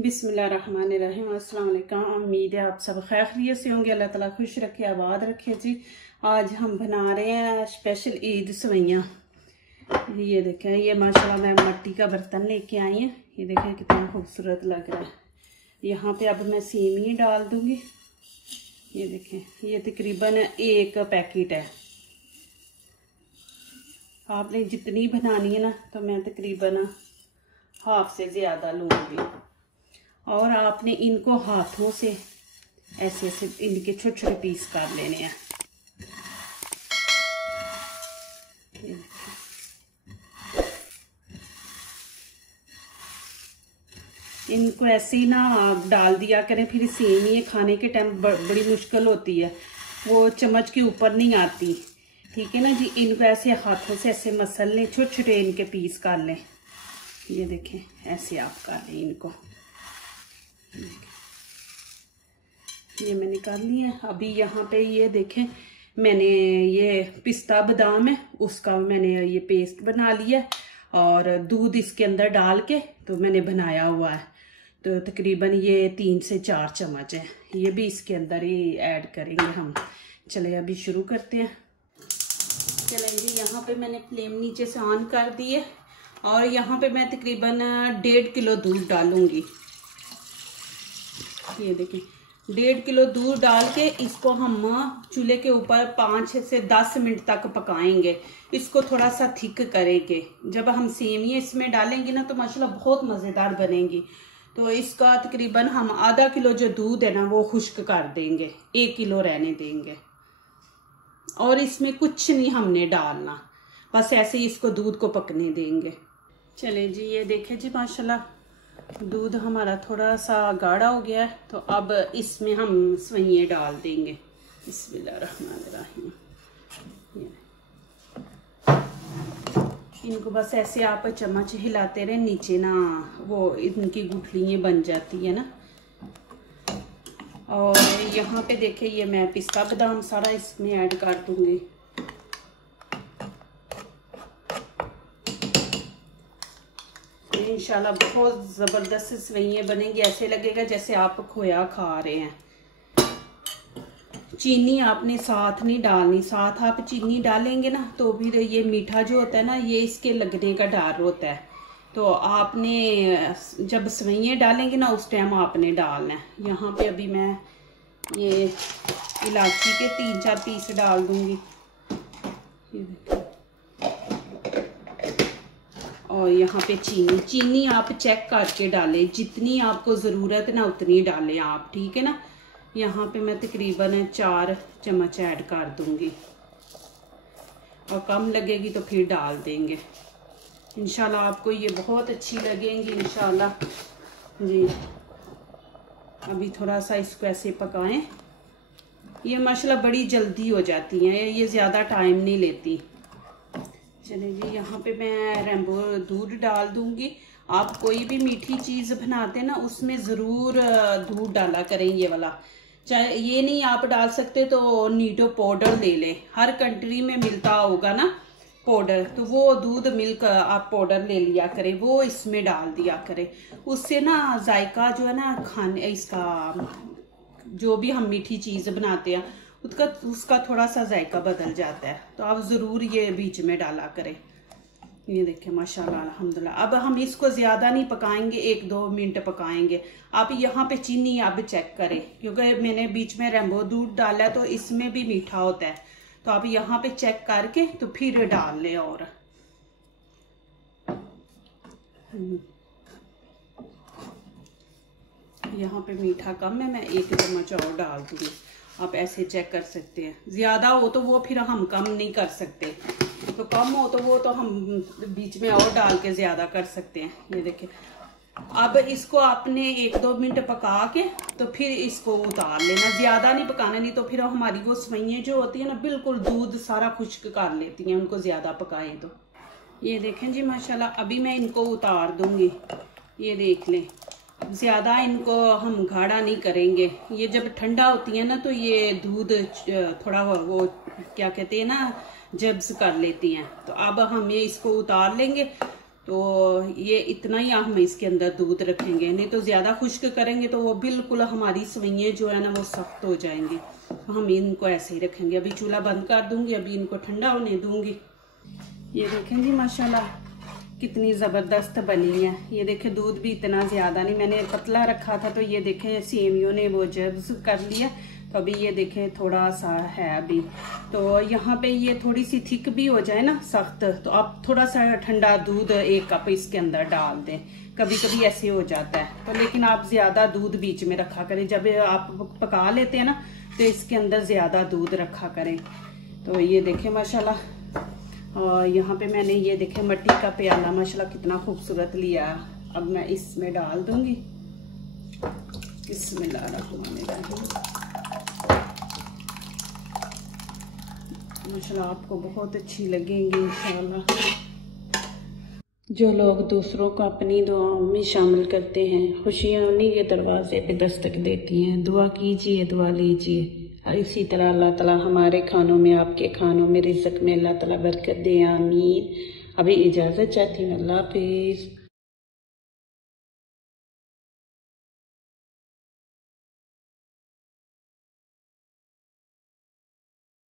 बिस्मिल्लाहिर्रहमानिर्रहीम। अस्सलाम वालेकुम। उम्मीद है आप सब खैर खैरियत से होंगे। अल्लाह ताला खुश रखे, आबाद रखे जी। आज हम बना रहे हैं स्पेशल ईद सेवइयाँ। ये देखें, ये माशाल्लाह मैं मिट्टी का बर्तन लेके आई हूँ। ये देखें कितना खूबसूरत लग रहा है। यहाँ पे अब मैं सेवई डाल दूंगी। ये देखें, ये तकरीबन 1 पैकेट है। आपने जितनी बनानी है ना, तो मैं तकरीबन हाफ से ज़्यादा लूँगी। और आपने इनको हाथों से ऐसे ऐसे इनके छोटे छोटे पीस कर लेने हैं। इनको ऐसे ही ना आप डाल दिया करें, फिर सेवइयाँ खाने के टाइम बड़ी मुश्किल होती है, वो चम्मच के ऊपर नहीं आती। ठीक है ना जी। इनको ऐसे हाथों से ऐसे मसल लें, छोटे छोटे इनके पीस कर लें। ये देखें, ऐसे आप कर लें इनको। ये मैंने निकाल लिया है। अभी यहाँ पे ये देखें, मैंने ये पिस्ता बादाम है, उसका मैंने ये पेस्ट बना लिया और दूध इसके अंदर डाल के तो मैंने बनाया हुआ है। तो तकरीबन ये 3 से 4 चम्मच है। ये भी इसके अंदर ही ऐड करेंगे हम। चले अभी शुरू करते हैं। चलें जी, यहाँ पे मैंने फ्लेम नीचे से ऑन कर दी है और यहाँ पे मैं तकरीबन 1.5 किलो दूध डालूंगी। ये देखें, 1.5 किलो दूध डाल के इसको हम चूल्हे के ऊपर 5 से 10 मिनट तक पकाएंगे। इसको थोड़ा सा थिक करेंगे। जब हम सेवइयाँ इसमें डालेंगे ना, तो माशाल्लाह बहुत मज़ेदार बनेंगी। तो इसका तकरीबन हम आधा किलो जो दूध है ना, वो खुश्क कर देंगे, 1 किलो रहने देंगे। और इसमें कुछ नहीं हमने डालना, बस ऐसे ही इसको दूध को पकने देंगे। चले जी, ये देखें जी, माशाल्लाह दूध हमारा थोड़ा सा गाढ़ा हो गया है। तो अब इसमें हम सेवइयाँ डाल देंगे। बिस्मिल्लाहिर्रहमानिर्रहीम। इनको बस ऐसे आप चम्मच हिलाते रहे, नीचे ना वो इनकी गुठलियाँ बन जाती है ना। और यहाँ पे देखे, ये मैं पिस्ता बादाम सारा इसमें ऐड कर दूंगी। इंशाल्लाह बहुत ज़बरदस्त सेवइयाँ बनेंगी। ऐसे लगेगा जैसे आप खोया खा रहे हैं। चीनी आपने साथ नहीं डालनी। साथ आप चीनी डालेंगे ना, तो फिर ये मीठा जो होता है ना, ये इसके लगने का डर होता है। तो आपने जब सेवइयाँ डालेंगे ना, उस टाइम आपने डालना है। यहाँ पे अभी मैं ये इलायची के 3-4 पीस डाल दूंगी। और यहाँ पे चीनी आप चेक करके डालें, जितनी आपको ज़रूरत है ना उतनी डालें आप। ठीक है ना। यहाँ पे मैं तकरीबन 4 चम्मच ऐड कर दूंगी, और कम लगेगी तो फिर डाल देंगे। इंशाल्लाह आपको ये बहुत अच्छी लगेंगी इंशाल्लाह जी। अभी थोड़ा सा इसको ऐसे पकाएं। ये माशाल्लाह बड़ी जल्दी हो जाती हैं, ये ज़्यादा टाइम नहीं लेती। चलिए जी, यहाँ पे मैं रेम्बो दूध डाल दूंगी। आप कोई भी मीठी चीज़ बनाते हैं ना, उसमें ज़रूर दूध डाला करें, ये वाला। चाहे ये नहीं आप डाल सकते तो नीडो पाउडर ले लें, हर कंट्री में मिलता होगा ना पाउडर। तो वो दूध मिल्क आप पाउडर ले लिया करें, वो इसमें डाल दिया करें। उससे ना जायका जो है ना खाने इसका, जो भी हम मीठी चीज़ बनाते हैं उसका थोड़ा सा जायका बदल जाता है। तो आप ज़रूर ये बीच में डाला करें। ये देखें माशाल्लाह अल्हम्दुलिल्लाह। अब हम इसको ज़्यादा नहीं पकाएंगे, 1-2 मिनट पकाएंगे। आप यहाँ पे चीनी अब चेक करें, क्योंकि मैंने बीच में रेम्बो दूध डाला है, तो इसमें भी मीठा होता है। तो आप यहाँ पे चेक करके तो फिर डाल लें। और यहाँ पे मीठा कम है, मैं 1 चम्मच और डाल दूँगी। आप ऐसे चेक कर सकते हैं। ज़्यादा हो तो वो फिर हम कम नहीं कर सकते, तो कम हो तो वो तो हम बीच में और डाल के ज़्यादा कर सकते हैं। ये देखिए, अब इसको आपने 1-2 मिनट पका के तो फिर इसको उतार लेना। ज़्यादा नहीं पकाना, नहीं तो फिर हमारी वो सेवइयाँ जो होती है ना, बिल्कुल दूध सारा खुश्क कर लेती हैं, उनको ज़्यादा पकाएं तो। ये देखें जी माशाल्लाह, अभी मैं इनको उतार दूँगी। ये देख लें, ज़्यादा इनको हम गाढ़ा नहीं करेंगे। ये जब ठंडा होती है ना, तो ये दूध थोड़ा वो क्या कहते हैं ना, जब्स कर लेती हैं। तो अब हम ये इसको उतार लेंगे। तो ये इतना ही हम इसके अंदर दूध रखेंगे, नहीं तो ज़्यादा खुश्क करेंगे तो वो बिल्कुल हमारी सवैयाँ जो है ना वो सख्त हो जाएंगी। तो हम इनको ऐसे ही रखेंगे। अभी चूल्हा बंद कर दूंगी, अभी इनको ठंडा होने दूंगी। ये देखें जी माशाल्लाह कितनी ज़बरदस्त बनी है। ये देखें दूध भी इतना ज़्यादा नहीं, मैंने पतला रखा था तो ये देखें सेमियों ने वो जब्स कर लिया। तो अभी ये देखें थोड़ा सा है अभी, तो यहाँ पे ये थोड़ी सी थिक भी हो जाए ना सख्त, तो आप थोड़ा सा ठंडा दूध 1 कप इसके अंदर डाल दें। कभी कभी ऐसे हो जाता है तो, लेकिन आप ज़्यादा दूध बीच में रखा करें। जब आप पका लेते हैं ना तो इसके अंदर ज़्यादा दूध रखा करें। तो ये देखें माशाल्लाह, और यहाँ पे मैंने ये देखें मिट्टी का प्याला माशाल्लाह कितना खूबसूरत लिया। अब मैं इसमें डाल दूंगी। बिस्मिल्लाहिर्रहमानिर्रहीम। माशाल्लाह आपको बहुत अच्छी लगेंगी इंशाल्लाह। जो लोग दूसरों को अपनी दुआओं में शामिल करते हैं, खुशियाँ उन्हीं के दरवाजे पे दस्तक देती हैं। दुआ कीजिए, दुआ लीजिए। इसी तरह अल्लाह ताला हमारे खानों में, आपके खानों में, रिज़्क़ में अल्लाह ताला बरकत दे। आमीन। अभी इजाज़त चाहती हूँ। अल्लाह हाफ़िज़।